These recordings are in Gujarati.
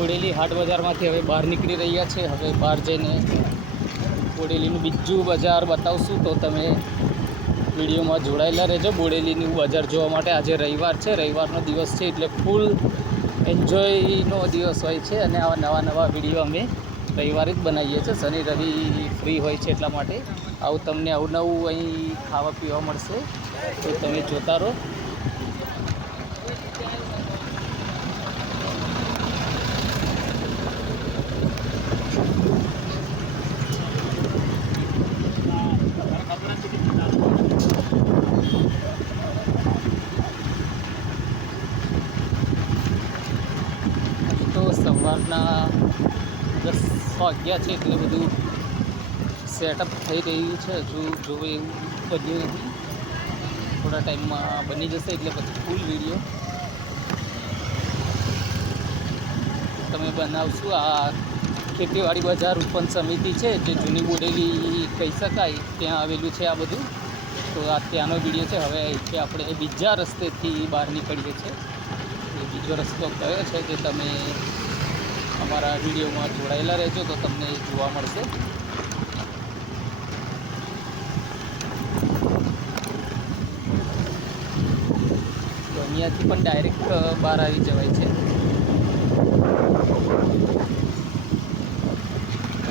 બોડેલી હાટ બજારમાંથી હવે બહાર નીકળી રહ્યા છે. હવે બહાર જઈને બોડેલીનું બીજું બજાર બતાવશું, તો તમે વિડીયોમાં જોડાયેલા રહેજો. બોડેલીનું બજાર જોવા માટે આજે રવિવાર છે, રવિવારનો દિવસ છે એટલે ફૂલ એન્જોયનો દિવસ હોય છે. અને આવા નવા વિડીયો અમે રવિવારે જ બનાવીએ છીએ. શનિ રવિ ફ્રી હોય છે એટલા માટે આવું તમને નવું અહીં ખાવા પીવા મળશે, તો તમે જોતા રહો. તો સવારના 10 વાગ્યા છે એટલે બધું સેટઅપ થઈ રહ્યું છે. હજુ જોવે એવું બન્યું નથી, થોડા ટાઈમમાં બની જશે એટલે પછી ફૂલ વિડીયો તમે બનાવશું. આ ખેતીવાડી બજાર ઉત્પન્ન સમિતિ છે, જે જૂની બોડેલી કહી શકાય, ત્યાં આવેલું છે આ બધું. તો આ ત્યાંનો વિડીયો છે. હવે અહીંથી આપણે બીજા રસ્તેથી બહાર નીકળીએ છીએ. એ બીજો રસ્તો કયો છે તે તમે અમારા વિડીયોમાં જોડાયેલા રહેજો, તો તમને જોવા મળશે. તો અહીંયાથી પણ ડાયરેક્ટ બહાર આવી જવાય છે.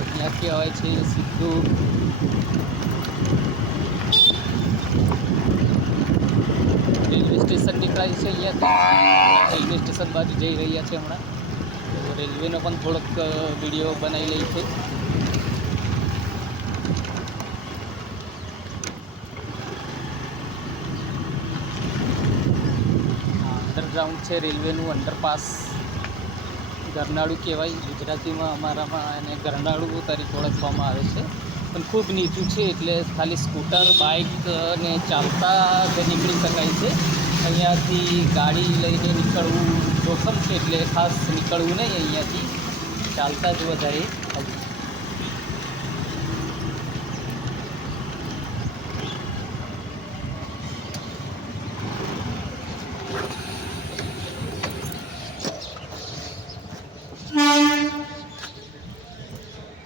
અહીંયાથી આવે છે સીધું રેલવે સ્ટેશન નીકળાય છે. અહીંયાથી રેલવે સ્ટેશન બાજુ જઈ રહ્યા છે હમણાં. તો રેલવેનો પણ થોડોક વિડીયો બનાવી લઈ છે. અંડરગ્રાઉન્ડ છે રેલવેનું અંડરપાસ, ગરનાળું કહેવાય ગુજરાતીમાં, અમારામાં એને ગરનાળું તરીકે ઓળખવામાં આવે છે. પણ ખૂબ નીચું છે એટલે ખાલી સ્કૂટર, બાઇક ને ચાલતા જ નીકળી શકાય છે. અહીંયાથી ગાડી લઈને નીકળવું જોખમ છે એટલે ખાસ નીકળવું નહીં. અહીંયાથી ચાલતા જ વધારે